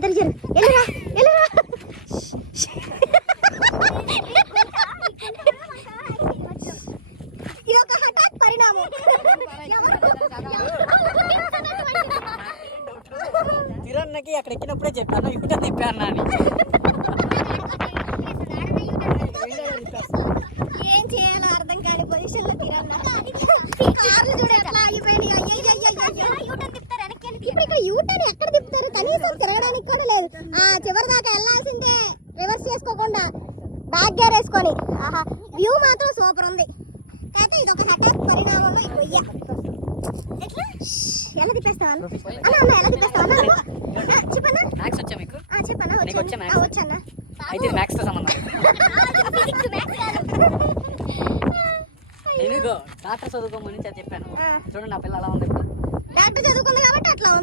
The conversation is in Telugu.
ఎదురు జరు ఎల్లురా ఎల్లురా. ఇది ఒక హఠాత్ పరిణామం. తిరన్నకి అక్కడ ఎక్కినప్పుడే చెప్పాను యూటర్న్ తిప్పాను అని. ఏం చేయాలో అర్థం కాని పొజిషన్ లో తిరన్నా. కార్లు చూడు ఎట్లా ఆగిపోయినాయి. ఇప్పుడు ఇక్కడ యూటర్న్ ఎక్కడ తిప్పుతారు? కనీసం తిరగడానికి కూడా లేదు. చివరి దాకా వెళ్ళాల్సిందే రివర్స్ చేసుకోకుండా బ్యాక్ గేర్ వేసుకొని. ఆహా, వ్యూ మాత్రం సూపర్ ఉంది. అయితే ఇది ఒక హఠాత్ పరిణామంలో ఇప్పుడు ఎట్లా ఎలా తిప్పేస్తావా అన్న? అన్న ఎలా తిప్పేస్తావా చెప్పన్నా? మ్యాథ్స్ వచ్చా మీకు? చెప్పన్నా వచ్చానా? అయితే మ్యాథ్స్ తో సంబంధం. నేను డాక్టర్ చదువుకోమని చెప్పాను. చూడండి నా పిల్ల అలా ఉంది. డాక్టర్ చదువుకుంది కాబట్టి అట్లా ఉంది.